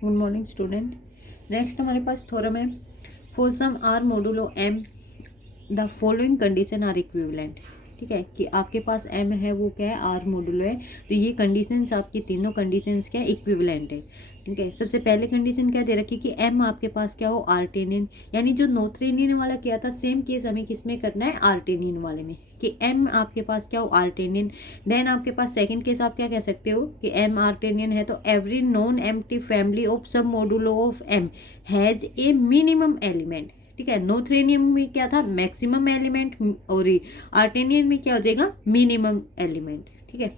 Good morning student. Next हमारे पास theorem है, for some R modulo M the following condition are equivalent. ठीक है कि आपके पास एम है, वो क्या है, आर मोडुलो है, तो ये कंडीशंस आपकी तीनों कंडीशंस क्या इक्विवेलेंट है। ठीक है, सबसे पहले कंडीशन क्या दे रखी कि एम आपके पास क्या हो, आर्टेनियन, यानी जो नोथेरियन वाला किया था सेम केस हमें किसमें करना है, आर्टेनियन वाले में, कि एम आपके पास क्या हो, आर्टेनियन। देन आपके पास सेकंड केस आप क्या कह सकते हो कि एम आर्टेनियन है तो every non empty family of sub modulo of M has a minimum element. ठीक है, नोथेरियन में क्या था, मैक्सिमम एलिमेंट, और आर्टेनियन में क्या हो जाएगा, मिनिमम एलिमेंट। ठीक है,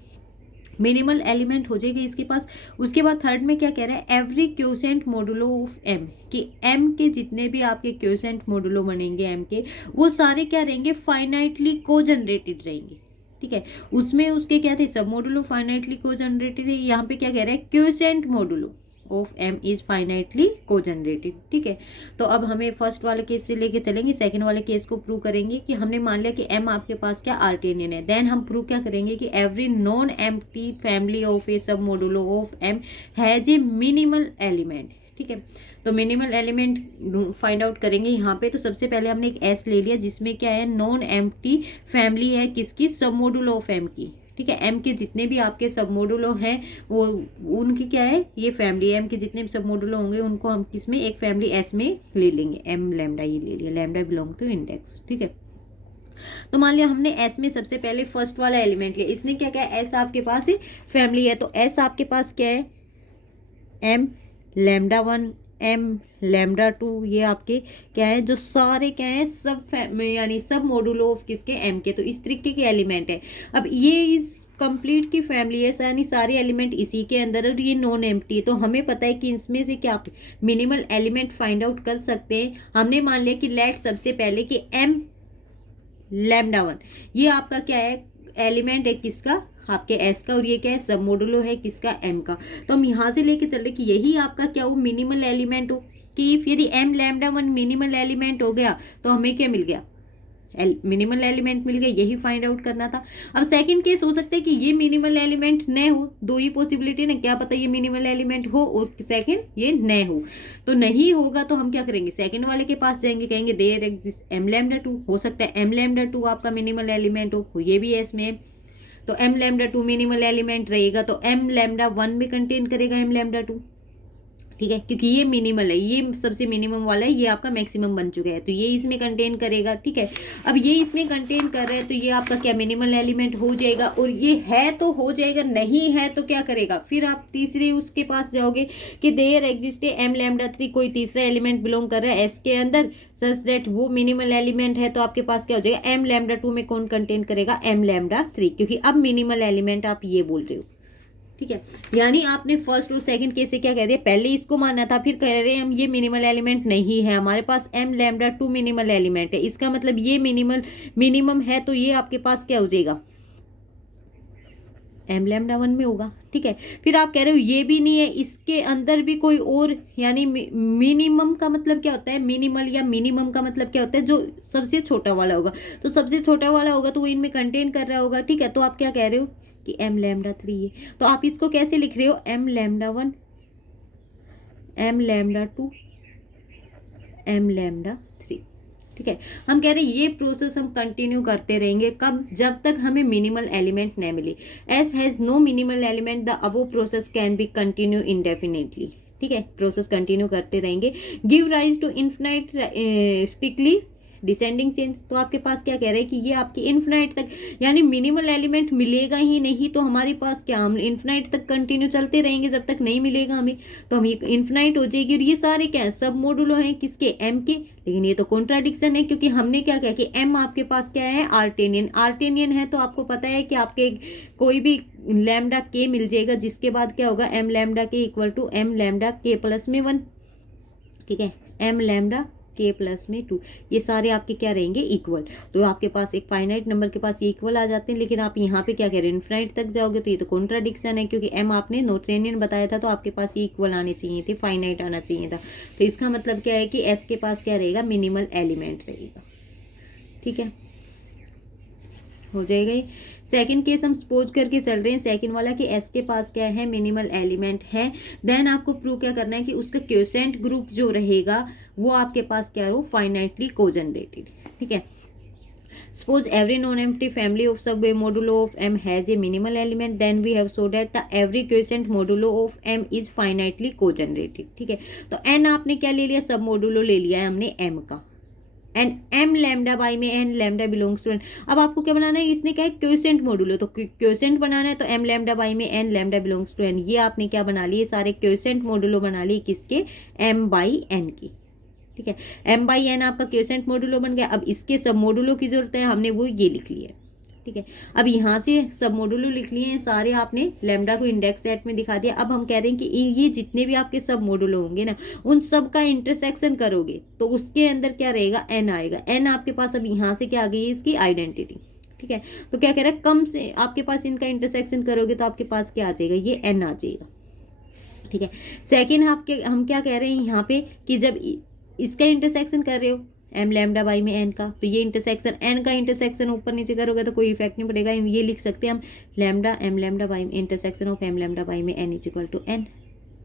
मिनिमल एलिमेंट हो जाएगा इसके पास। उसके बाद थर्ड में क्या कह रहा है, every quotient modulo of M, कि एम के जितने भी आपके क्यूसेंट मोडुलो बनेंगे एम के, वो सारे क्या रहेंगे, फाइनाइटली को जनरेटेड रहेंगे। ठीक है, उसमें उसके क्या थे, सब मोडुलो फाइनाइटली को जनरेटेड है। यहाँ पे क्या कह रहा है, quotient modulo of M is finitely cogenerated. ठीक है, तो अब हमें फर्स्ट वाले केस से लेके चलेंगे, सेकंड वाले केस को प्रूव करेंगे कि हमने मान लिया कि एम आपके पास क्या आर्टेनियन है। देन हम प्रूव क्या करेंगे कि every non empty family of A sub modulo of M has a minimal element. ठीक है, तो मिनिमल एलिमेंट फाइंड आउट करेंगे यहाँ पे। तो सबसे पहले हमने एक एस ले लिया जिसमें क्या है, नॉन एम्प्टी फैमिली है किसकी, सब मोडुलो ऑफ एम की। ठीक है, एम के जितने भी आपके सब मोडुलो हैं वो उनकी क्या है, ये फैमिली एम के जितने भी सब मोडुलो होंगे उनको हम किसमें, एक फैमिली एस में ले लेंगे, एम लैम्डा ये ले लिया, लैम्डा बिलोंग टू इंडेक्स। ठीक है, तो मान लिया हमने एस में सबसे पहले फर्स्ट वाला एलिमेंट लिया, इसने क्या किया, एस आपके पास फैमिली है, तो एस आपके पास क्या है, M lambda one, M lambda two, ये आपके क्या है, जो सारे क्या है, सब यानी सब मोडुलो ऑफ किसके, एम के, तो इस तरीके के एलिमेंट है। अब ये इस कंप्लीट की फैमिली है, यानी सारे एलिमेंट इसी के अंदर, और ये नॉन एम्प्टी है, तो हमें पता है कि इसमें से क्या मिनिमल एलिमेंट फाइंड आउट कर सकते हैं। हमने मान लिया कि लेट सबसे पहले कि एम लैम्डा वन, ये आपका क्या है, एलिमेंट है किसका, आपके एस का, और ये क्या है, सब मोडुलो है किसका, एम का। तो हम यहाँ से लेके चल रहे कि यही आपका क्या हो, मिनिमल एलिमेंट हो, कि यदि M lambda one minimal element हो गया तो हमें क्या मिल गया, मिनिमल एलिमेंट मिल गया, यही फाइंड आउट करना था। अब सेकंड केस हो सकता है कि ये मिनिमल एलिमेंट न हो, दो ही पॉसिबिलिटी ना, क्या पता ये मिनिमल एलिमेंट हो और सेकंड ये न हो। तो नहीं होगा तो हम क्या करेंगे, सेकंड वाले के पास जाएंगे, कहेंगे there exist M lambda two, हो सकता है एम लैम्डा टू आपका मिनिमल एलिमेंट हो, ये भी है इसमें। तो M lambda to minimal element रहेगा तो एम लैम्डा वन में कंटेन करेगा एम लैम्डा टू। ठीक है, क्योंकि ये मिनिमल है, ये सबसे मिनिमम वाला है, ये आपका मैक्सिमम बन चुका है, तो ये इसमें कंटेन करेगा। ठीक है, अब ये इसमें कंटेन कर रहा है तो ये आपका क्या, मिनिमल एलिमेंट हो जाएगा, और ये है तो हो जाएगा, नहीं है तो क्या करेगा, फिर आप तीसरे उसके पास जाओगे कि there exist M lambda three, कोई तीसरा एलिमेंट बिलोंग कर रहा है एस के अंदर, सच दैट वो मिनिमल एलिमेंट है, तो आपके पास क्या हो जाएगा, एम लैम्डा टू में कौन कंटेन करेगा, एम लैम्डा थ्री, क्योंकि अब मिनिमल एलिमेंट आप ये बोल रहे हो। ठीक है, यानी आपने फर्स्ट और सेकंड केस से क्या कह दिया, पहले इसको मानना था, फिर कह रहे हैं हम ये मिनिमल एलिमेंट नहीं है, हमारे पास M lambda to minimal element है, इसका मतलब ये मिनिमम है, तो ये आपके पास क्या हो जाएगा, एम लैम्डा वन में होगा। ठीक है, फिर आप कह रहे हो ये भी नहीं है, इसके अंदर भी कोई और, यानी मिनिमम का मतलब क्या होता है, मिनिमल या मिनिमम का मतलब क्या होता है, जो सबसे छोटा वाला होगा, तो सबसे छोटा वाला होगा तो वो इनमें कंटेन कर रहा होगा। ठीक है, तो आप क्या कह रहे हो कि एम लैम्डा थ्री है, तो आप इसको कैसे लिख रहे हो, M lambda one, M lambda two, M lambda three. ठीक है, हम कह रहे हैं ये प्रोसेस हम कंटिन्यू करते रहेंगे, कब, जब तक हमें मिनिमल एलिमेंट न मिले। S has no minimal element the above process can be continue indefinitely. ठीक है, प्रोसेस कंटिन्यू करते रहेंगे। Give rise to infinite strictly descending chain, तो आपके पास क्या कह रहे हैं कि ये आपकी इन्फिनाइट तक, यानी मिनिमल एलिमेंट मिलेगा ही नहीं, तो हमारे पास क्या, हम इन्फिनाइट तक कंटिन्यू चलते रहेंगे जब तक नहीं मिलेगा हमें, तो हम ये इन्फिनाइट हो जाएगी। और ये सारे क्या है, सब मोडुलो हैं किसके, एम के, लेकिन ये तो कॉन्ट्राडिक्शन है, क्योंकि हमने क्या किया कि एम आपके पास क्या है, आर्टेनियन, आर्टेनियन है, तो आपको पता है कि आपके कोई भी लैम्डा के मिल जाएगा, जिसके बाद क्या होगा, एम लैम्डा के इक्वल टू एम लैम्डा के प्लस में वन। ठीक है, एम लैम्डा के प्लस में टू, ये सारे आपके क्या रहेंगे, इक्वल। तो आपके पास एक फाइनाइट नंबर के पास ये इक्वल आ जाते हैं, लेकिन आप यहाँ पे क्या कह रहे हैं, इन्फिनाइट तक जाओगे तो ये तो कॉन्ट्राडिक्शन है, क्योंकि एम आपने नोथेरियन बताया था, तो आपके पास ये इक्वल आने चाहिए थे, फाइनाइट आना चाहिए था। तो इसका मतलब क्या है कि एस के पास क्या रहेगा, मिनिमल एलिमेंट रहेगा। ठीक है, हो जाएगा ये। सेकंड केस हम सपोज करके चल रहे हैं, सेकंड वाला कि एस के पास क्या है, मिनिमल एलिमेंट है। देन आपको प्रूव क्या करना है कि उसका क्वोशेंट ग्रुप जो रहेगा वो आपके पास क्या हो, फाइनाइटली कोजनरेटेड। ठीक है, suppose every non-empty family of sub modulo of m has a minimal element, then we have so that the every quotient modulo of m is finitely co-generated। ठीक है, तो n आपने क्या ले लिया, सब मोडुलो ले लिया है हमने m का, एंड m लैम्डा बाई में n lambda belongs to n। अब आपको क्या बनाना है, इसने क्या है क्वोशेंट मोडुलो, तो क्वोशेंट बनाना है तो m लैम्डा बाई में n lambda belongs to n। ये आपने क्या बना लिए, सारे क्वोशेंट मोडुलो बना लिए किसके, m बाई n की। ठीक है, m बाई एन आपका क्वोशेंट मोडुलो बन गया। अब इसके सब मोडुलो की जरूरत है, हमने वो ये लिख लिया है। ठीक है, अब यहाँ से सब मोडुलो लिख लिए हैं सारे, आपने लैम्डा को इंडेक्स सेट में दिखा दिया। अब हम कह रहे हैं कि ये जितने भी आपके सब मोडुलो होंगे ना, उन सब का इंटरसेक्शन करोगे तो उसके अंदर क्या रहेगा, n आएगा। n आपके पास अब यहाँ से क्या आ गई है, इसकी आइडेंटिटी। ठीक है, तो क्या कह रहा है, कम से आपके पास इनका इंटरसेक्शन करोगे तो आपके पास क्या आ जाएगा, ये n आ जाएगा। ठीक है, सेकेंड हम क्या कह रहे हैं यहाँ पे कि जब इसका इंटरसेक्शन कर रहे हो एम लैम्डा बाई में एन का, तो ये इंटरसेक्शन एन का इंटरसेक्शन ऊपर नीचे करोगे तो कोई इफेक्ट नहीं पड़ेगा। ये लिख सकते हैं हम लैम्डा एम लैम्डा बाई में intersection of M lambda by में N is equal to N.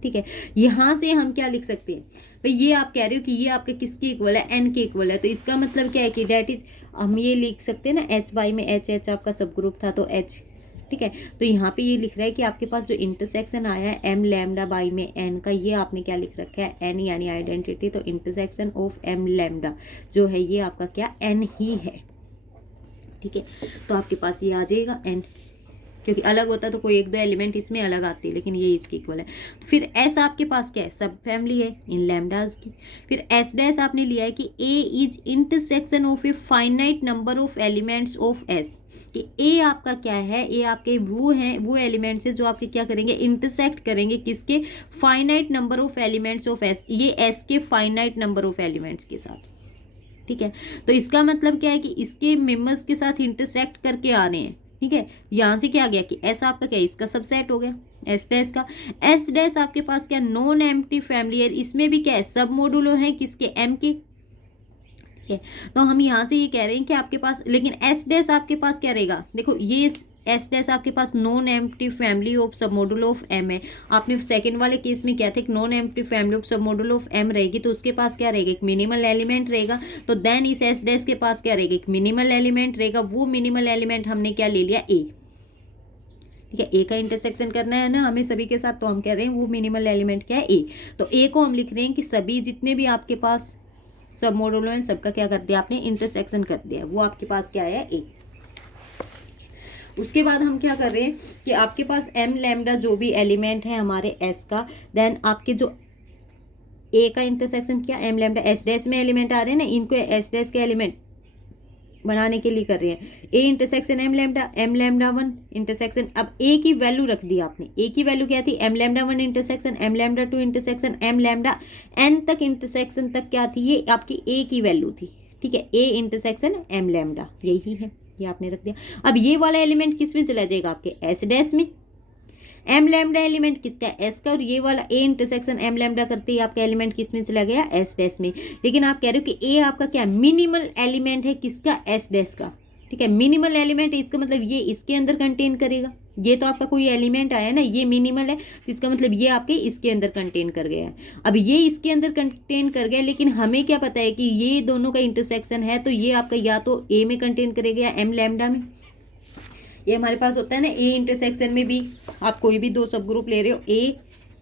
ठीक है, यहाँ से हम क्या लिख सकते हैं भाई, ये आप कह रहे हो कि ये आपके किसके इक्वल है, एन के इक्वल है, तो इसका मतलब क्या है कि डेट इज, हम ये लिख सकते हैं ना एच बाई में एच, एच आपका सब ग्रुप था तो एच। ठीक है, तो यहाँ पे ये लिख रहा है कि आपके पास जो इंटरसेक्शन आया है एम लैम्डा बाई में एन का, ये आपने क्या लिख रखा है, एन यानी आइडेंटिटी, तो इंटरसेक्शन ऑफ एम लैम्डा जो है ये आपका क्या, एन ही है। ठीक है, तो आपके पास ये आ जाएगा एन, क्योंकि अलग होता तो कोई एक दो एलिमेंट इसमें अलग आते, लेकिन ये इसके इक्वल है। तो फिर एस आपके पास क्या है, सब फैमिली है इन लैम्डाज की। फिर एस डैश आपने लिया है कि A is intersection of A finite number of elements of S, कि ए आपका क्या है, ए आपके वो हैं, वो एलिमेंट्स है जो आपके क्या करेंगे, इंटरसेक्ट करेंगे किसके, finite number of elements of S, ये एस के फाइनाइट नंबर ऑफ एलिमेंट्स के साथ। ठीक है, तो इसका मतलब क्या है कि इसके मेंबर्स के साथ इंटरसेक्ट करके आ रहे हैं। ठीक है, यहाँ से क्या आ गया कि एस आपका क्या है, इसका सबसेट हो गया एस डैश का। एस डैश आपके पास क्या, नॉन एम्प्टी फैमिली है, इसमें भी क्या है, सब मोडुलो है किसके, एम के। ठीक है, तो हम यहाँ से ये कह रहे हैं कि आपके पास, लेकिन एस डैश आपके पास क्या रहेगा, देखो ये एस डैश आपके पास नॉन एम्प्टी फैमिली ऑफ सब मॉडुलो ऑफ एम है। आपने सेकंड वाले केस में क्या था, एक नॉन एम्प्टी फैमिली ऑफ सब मॉडुलो ऑफ एम रहेगी, तो उसके पास क्या रहेगा, एक मिनिमल एलिमेंट रहेगा। तो देन इस एस डैश के पास क्या रहेगा, एक मिनिमल एलिमेंट रहेगा। वो मिनिमल एलिमेंट हमने क्या ले लिया, ए। ठीक है, ए का इंटरसेक्शन करना है ना हमें सभी के साथ, तो हम कह रहे हैं वो मिनिमल एलिमेंट क्या है, ए। तो ए को हम लिख रहे हैं कि सभी जितने भी आपके पास सब मॉडुलो हैं सबका क्या कर दिया आपने, इंटरसेक्शन कर दिया, वो आपके पास क्या है, ए। उसके बाद हम क्या कर रहे हैं कि आपके पास एम लैम्डा जो भी एलिमेंट है हमारे एस का, देन आपके जो ए का इंटरसेक्शन क्या, एम लैम्डा एस डैश में एलिमेंट आ रहे हैं ना, इनको एस डैश के एलिमेंट बनाने के लिए कर रहे हैं। A intersection M lambda one intersection, अब ए की वैल्यू रख दी आपने, ए की वैल्यू क्या थी, M lambda one intersection M lambda two intersection M lambda N तक इंटरसेक्शन तक क्या थी, ये आपकी ए की वैल्यू थी। ठीक है, ए इंटरसेक्शन एम लैम्डा यही है, ये आपने रख दिया। अब ये वाला एलिमेंट किस में चला जाएगा, आपके एस डैश में। एम लैम्डा एलिमेंट किसका, एस का, और ये वाला ए इंटरसेक्शन एम लैम्डा करते ही आपका एलिमेंट किस में चला गया, एस डैश में। लेकिन आप कह रहे हो कि ए आपका क्या मिनिमल एलिमेंट है किसका, एस डैश का। ठीक है, मिनिमल एलिमेंट है, इसका मतलब ये इसके अंदर कंटेन करेगा। ये तो आपका कोई एलिमेंट आया ना, ये मिनिमल है, तो इसका मतलब ये आपके इसके अंदर कंटेन कर गया है। अब ये इसके अंदर कंटेन कर गया, लेकिन हमें क्या पता है कि ये दोनों का इंटरसेक्शन है, तो ये आपका या तो ए में कंटेन करेगा या एम लैम्डा में। ये हमारे पास होता है ना, ए इंटरसेक्शन में बी, आप कोई भी दो सब ग्रुप ले रहे हो, ए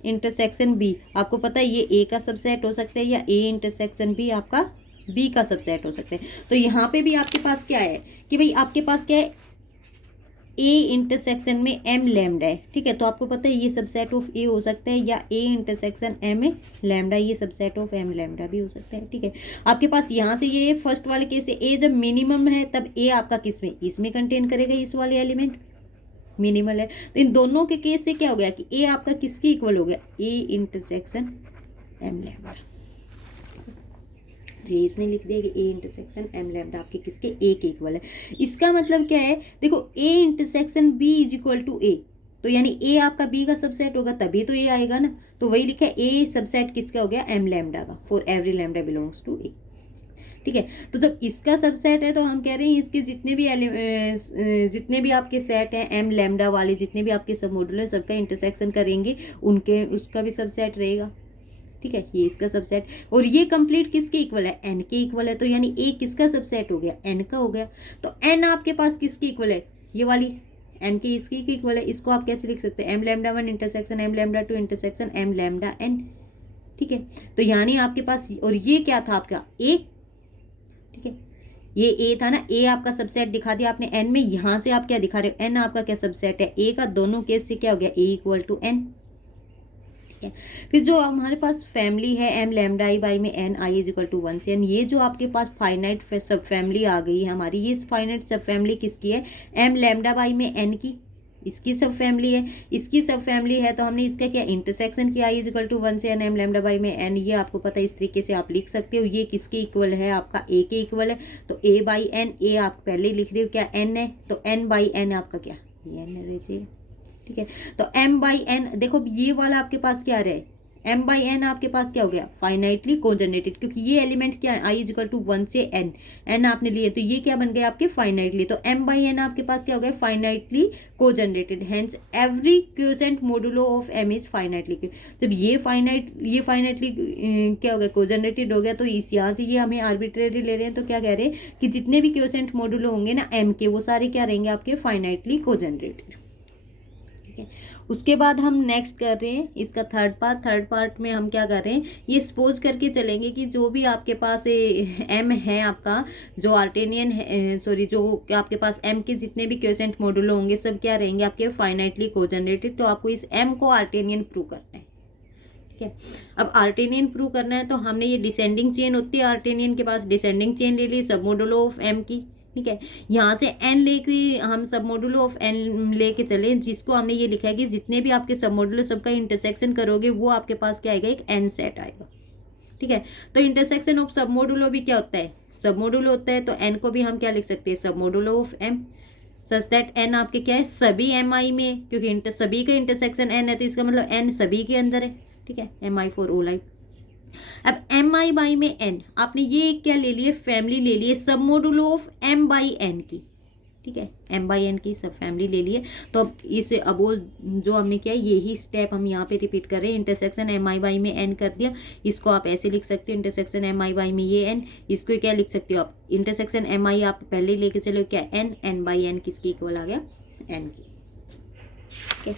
इंटरसेक्शन बी, आपको पता है ये ए का सबसेट हो सकता है, या ए इंटरसेक्शन बी आपका बी का सबसेट हो सकता है। तो यहाँ पे भी आपके पास क्या है कि भाई आपके पास क्या है, ए इंटरसेक्शन में एम लैम्डा है। ठीक है, तो आपको पता है ये सबसेट ऑफ ए हो सकता है, या ए इंटरसेक्शन एम लैम्डा, ये सबसेट ऑफ एम लैम्डा भी हो सकता है। ठीक है, आपके पास यहाँ से ये फर्स्ट वाले केस से ए जब मिनिमम है तब ए आपका किस में, इसमें कंटेन करेगा, इस वाले एलिमेंट मिनिमल है। तो इन दोनों के केस से क्या हो गया कि ए आपका किसके इक्वल हो गया, ए इंटरसेक्शन एम लैम्डा। तो ये इसने लिख दिया कि ए इंटरसेक्शन एम लैम्डा आपके किसके, ए के इक्वल है। इसका मतलब क्या है, देखो A intersection B is equal to A, तो यानी ए आपका बी का सबसेट होगा तभी तो ए आएगा ना। तो वही लिखा है ए सबसेट किसका हो गया, एम लैम्डा का, for every lambda belongs to A. ठीक है। तो जब इसका सबसेट है तो हम कह रहे हैं इसके जितने भी आपके सेट हैं एम लैम्डा वाले, जितने भी आपके सब मॉड्यूल है, सबका इंटरसेक्शन करेंगे उनके उसका भी सबसेट रहेगा। ठीक है, ये इसका सबसेट, और ये कंप्लीट किसके इक्वल है, एन के इक्वल है। तो यानी ए किसका सबसेट हो गया, एन का हो गया। तो एन आपके पास किसकी इक्वल है, ये वाली एन के इसकी इक्वल है। इसको आप कैसे लिख सकते हैं, M lambda 1 intersection M lambda 2 intersection M lambda N. ठीक है, तो यानी आपके पास, और ये क्या था आपका ए, ठीक है, ये ए था ना, ए आपका सबसेट दिखा दिया आपने एन में। यहाँ से आप क्या दिखा रहे हो, एन आपका क्या सबसेट है, ए का। दोनों केस से क्या हो गया, ए इक्वल टू एन। ठीक है, फिर जो हमारे पास फैमिली है एम लैम्डा आई बाई में N I is equal to 1 से एन, ये जो आपके पास फाइनाइट सब फैमिली आ गई है हमारी, ये फाइनाइट सब फैमिली किसकी है, एम लैम्डा बाई में एन की, इसकी सब फैमिली है। इसकी सब फैमिली है तो हमने इसका क्या इंटरसेक्शन किया, आई इज इक्वल टू 1 से एन एम लैम्डा बाई में एन। ये आपको पता है, इस तरीके से आप लिख सकते हो। ये किसके इक्वल है, आपका ए के इक्वल है। तो ए बाई एन, ए आप पहले लिख रहे हो क्या, एन है, तो एन बाई एन आपका क्या, ये एन रह जाएगा। ठीक है, तो एम बाई एन, देखो ये वाला आपके पास क्या रहे, एम बाई एन आपके पास क्या हो गया, फाइनाइटली कोजनरेटेड, क्योंकि ये एलिमेंट्स क्या है, आई इज इक्वल टू 1 से एन, एन आपने लिए तो ये क्या बन गए आपके फाइनाइटली। तो एम बाई एन आपके पास क्या हो गया, finitely cogenerated. Hence every quotient modulo of M is finitely. जब ये फाइनाइटली क्या हो गया, कोजनरेटेड हो गया, तो इस यहाँ से ये हमें आर्बिट्रेरी ले रहे हैं। तो क्या कह रहे हैं कि जितने भी क्यूसेंट मोडुलो होंगे ना एम के, वो सारे क्या रहेंगे आपके फाइनाइटली कोजनरेटेड। ठीक है, उसके बाद हम नेक्स्ट कर रहे हैं इसका थर्ड पार्ट में हम क्या कर रहे हैं, ये सपोज करके चलेंगे कि जो भी आपके पास एम है आपका, जो आर्टेनियन है, सॉरी, जो आपके पास एम के जितने भी क्वेसेंट मॉडुलो होंगे सब क्या रहेंगे आपके फाइनाइटली कोजनरेटेड। तो आपको इस एम को आर्टेनियन प्रूव करना है। ठीक है, अब आर्टेनियन प्रूव करना है तो हमने ये डिसेंडिंग चेन होती है आर्टेनियन के पास, डिसेंडिंग चेन ले ली सब मॉडुलो ऑफ एम की। ठीक है, यहाँ से एन लेके हम सब मॉडुलो ऑफ एन लेके चले, जिसको हमने ये लिखा है कि जितने भी आपके सब मॉडुलो सबका इंटरसेक्शन करोगे वो आपके पास क्या आएगा, एक एन सेट आएगा। ठीक है, तो इंटरसेक्शन ऑफ सब मॉडुलो भी क्या होता है, सब मॉडुलो होता है। तो एन को भी हम क्या लिख सकते हैं, सब modulo of m, such that n आपके क्या है, सभी एम आई में, क्योंकि सभी का इंटरसेक्शन एन है तो इसका मतलब एन सभी के अंदर है। ठीक है, M I for all I. अब एम आई बाई में एन, आपने ये क्या ले लिए, फैमिली ले लिए sub modulo of M by N की। ठीक है, एम बाई एन की सब फैमिली ले लिए। तो अब इस अब वो जो हमने किया यही स्टेप हम यहाँ पे रिपीट कर रहे हैं। इंटरसेक्शन एम आई बाई में एन कर दिया, इसको आप ऐसे लिख सकते हो, इंटरसेक्शन एम आई बाई में ये एन, इसको क्या लिख सकते हो आप, इंटरसेक्शन एम आई आप पहले लेके चलो क्या, एन, एन बाई एन किसकी इक्वल आ गया, एन की। ठीक है,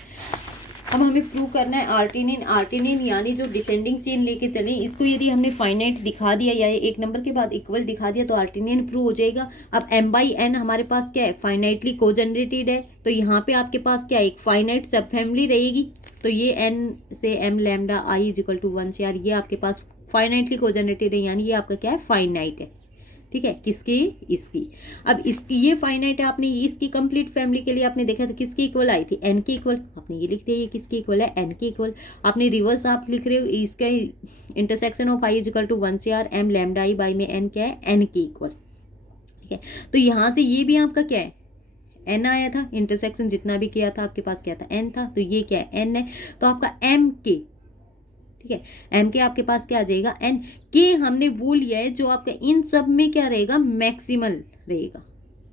अब हमें प्रूव करना है आर्टेनिन यानी जो डिसेंडिंग चेन लेके चले, इसको यदि हमने फाइनाइट दिखा दिया या एक नंबर के बाद इक्वल दिखा दिया तो आर्टेनिन प्रूव हो जाएगा। अब एम बाई एन हमारे पास क्या है, फाइनाइटली कोजनरेटेड है। तो यहाँ पे आपके पास क्या है, एक फाइनाइट सब फैमिली रहेगी। तो ये एन से M lambda I is equal to 1 से यार, ये आपके पास फाइनाइटली कोजनरेटेड है, यानी ये आपका क्या है, फाइनाइट है। ठीक है, किसकी, इसकी। अब इसकी ये फाइनाइट है, आपने इसकी कंप्लीट फैमिली के लिए आपने देखा था किसकी इक्वल आई थी, एन की इक्वल। आपने ये लिख दिया, ये किसकी इक्वल है, एन की इक्वल। आपने रिवर्स आप लिख रहे हो, इसका intersection of I is equal to 1 से R M lambda I by में एन क्या है, एन की इक्वल। ठीक है, तो यहाँ से ये भी आपका क्या है, एन आया था, इंटरसेक्शन जितना भी किया था आपके पास क्या था, एन था। तो ये क्या है, एन है। तो आपका एम के, ठीक है, एम के आपके पास क्या आ जाएगा, एन के हमने वो लिया है जो आपका इन सब में क्या रहेगा, मैक्सिमल रहेगा।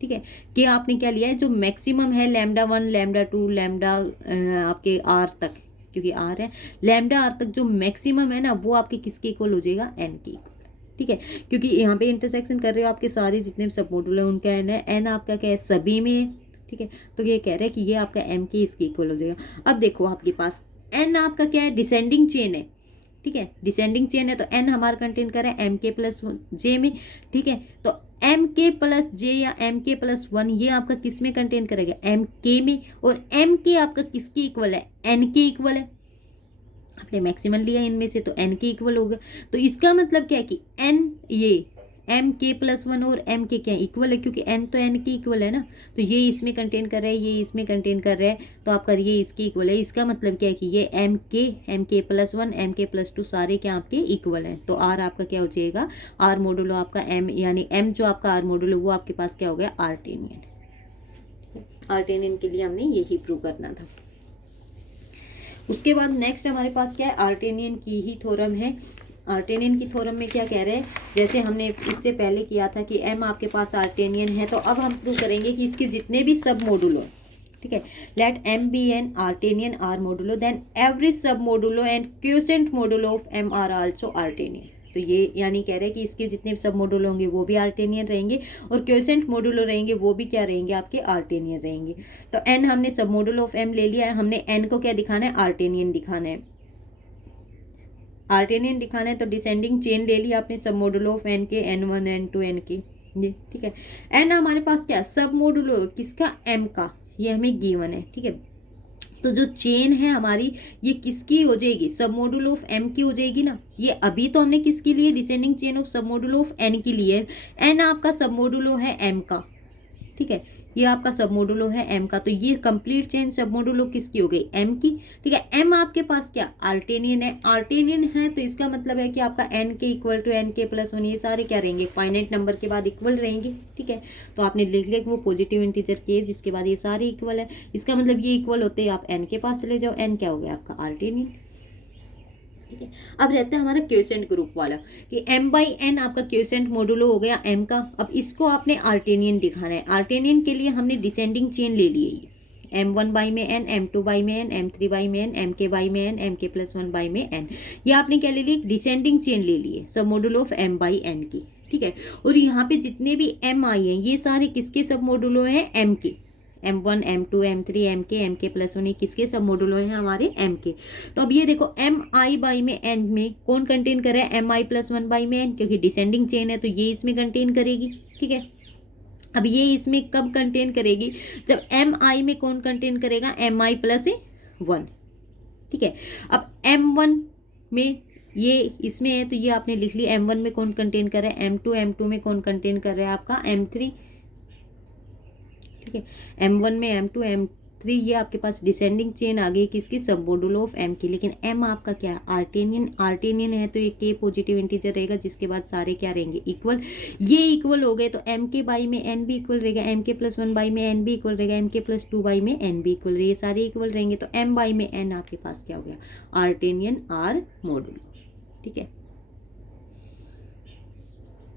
ठीक है, के आपने क्या लिया है, जो मैक्सिमम है, लैम्डा 1 लैम्डा 2 लैम्डा आपके आर तक, क्योंकि आर है, लैम्डा आर तक जो मैक्सिमम है ना, वो आपके किसके इक्वल हो जाएगा, एन की इक्वल। ठीक है, क्योंकि यहाँ पे इंटरसेक्शन कर रहे हो आपके सारे जितने सब मॉड्यूल है उनका एन है, एन आपका क्या है, सभी में है। ठीक है, तो ये कह रहा है कि ये आपका एम के इसके इक्वल हो जाएगा। अब देखो आपके पास एन आपका क्या है, डिसेंडिंग चेन है। ठीक है, डिसेंडिंग चेन है तो एन हमारा कंटेन कर रहा है एम के प्लस जे में। ठीक है, तो एम के प्लस जे या एम के प्लस 1 ये आपका किस में कंटेन करेगा, एम के में। और एम के आपका किसके इक्वल है, एन के इक्वल है। आपने मैक्सिमम लिया इनमें से तो एन के इक्वल होगा। तो इसका मतलब क्या है कि एन ये एम के प्लस 1 और एम के क्या इक्वल है, क्योंकि एन तो एन की इक्वल है ना। तो ये इसमें कंटेन कर रहा है, ये इसमें कंटेन कर रहा है, तो आपका ये इसकी इक्वल है। इसका मतलब क्या है कि ये एम के प्लस 1 एम के प्लस 2 सारे क्या आपके इक्वल हैं। तो आर आपका क्या हो जाएगा, आर मॉडुलो आपका एम, यानी एम जो आपका आर मॉडुलो वो आपके पास क्या हो गया, आर्टेनियन। आर्टेनियन के लिए हमने यही प्रूव करना था। उसके बाद नेक्स्ट हमारे पास क्या है, आर्टेनियन की ही थ्योरम है, आर्टेनियन की थ्योरम में क्या कह रहे हैं, जैसे हमने इससे पहले किया था कि m आपके पास आर्टेनियन है, तो अब हम प्रूव करेंगे कि इसके जितने भी सब मोडुलो, ठीक है, let m be an Artinian R modulo, then every sub modulo and quotient modulo of m are also Artinian. तो ये यानी कह रहे हैं कि इसके जितने भी सब मोडुलो होंगे वो भी आर्टेनियन रहेंगे, और क्यूसेंट मोडुलो रहेंगे वो भी क्या रहेंगे, आपके आर्टेनियन रहेंगे। तो n हमने सब मोडुलो ऑफ m ले लिया है, हमने n को क्या दिखाना है, आर्टेनियन दिखाना है। आर्टेनियन दिखाना है तो डिसेंडिंग चेन ले लिया आपने सब मोडुलो ऑफ n के, n1 n2 n के, ये ठीक है। n हमारे पास क्या, सब मोडुलो किसका, m का, ये हमें गिवन है, ठीक है। तो जो चेन है हमारी ये किसकी हो जाएगी, सब मोडुलो ऑफ m की हो जाएगी ना। ये अभी तो हमने किसकी लिए, descending chain of sub modulo of n की लिए, n आपका सब मोडुलो है m का, ठीक है, ये आपका सब मोडुलो है m का। तो ये कंप्लीट चेन सब मोडुलो किसकी हो गई, m की, ठीक है। m आपके पास क्या, आर्टेनियन है, आर्टेनियन है तो इसका मतलब है कि आपका n के इक्वल टू n के प्लस 1 ये सारे क्या रहेंगे, फाइनाइट नंबर के बाद इक्वल रहेंगे, ठीक है। तो आपने लिख लिया कि वो पॉजिटिव इंटीजर के जिसके बाद ये सारे इक्वल है, इसका मतलब ये इक्वल होते हैं, आप n के पास चले जाओ, n क्या हो गया आपका आर्टेनियन, ठीक है। अब रहता है हमारा क्यूसेंट ग्रुप वाला कि m बाई n आपका क्यूसेंट मोडुलो हो गया m का। अब इसको आपने आर्टेनियन दिखाना है, आर्टेनियन के लिए हमने डिसेंडिंग चेन ले ली है, m1 बाई में n, m2 बाई में n, m3 बाई में n, m के बाई में n, m के प्लस 1 बाई में n, ये आपने क्या ले ली, डिसेंडिंग चेन ले ली है सब modulo of m by n की, ठीक है। और यहाँ पे जितने भी m आई हैं ये सारे किसके सब मोडुलो हैं, m के, m1 m2 m3 m के प्लस 1 किसके सब मोडुलो हैं, हमारे m के। तो अब ये देखो m i बाई में n में कौन कंटेन करे, m i प्लस 1 बाई में n, क्योंकि डिसेंडिंग चेन है तो ये इसमें कंटेन करेगी, ठीक है। अब ये इसमें कब कंटेन करेगी, जब m i में कौन कंटेन करेगा, m i प्लस 1, ठीक है। अब m1 में ये इसमें है तो ये आपने लिख लिया, m1 में कौन कंटेन कर रहा है, m2 में कौन कंटेन कर रहा है आपका m3, ठीक है। m1 में m2 m3 ये आपके पास डिसेंडिंग चेन आ गई किसकी, सब मोडुलो ऑफ m की। लेकिन m आपका क्या, आर्टेनियन, आर्टेनियन है तो ये k पॉजिटिव इंटीजर रहेगा जिसके बाद सारे क्या रहेंगे, इक्वल। ये इक्वल हो गए तो m के बाई में n भी इक्वल रहेगा, m के प्लस 1 बाई में n भी इक्वल रहेगा, m के प्लस 2 बाई में n भी इक्वल रहेगा, ये सारे इक्वल रहेंगे। तो m बाई में n आपके पास क्या हो गया, आर्टेनियन आर मोडुलो, ठीक है।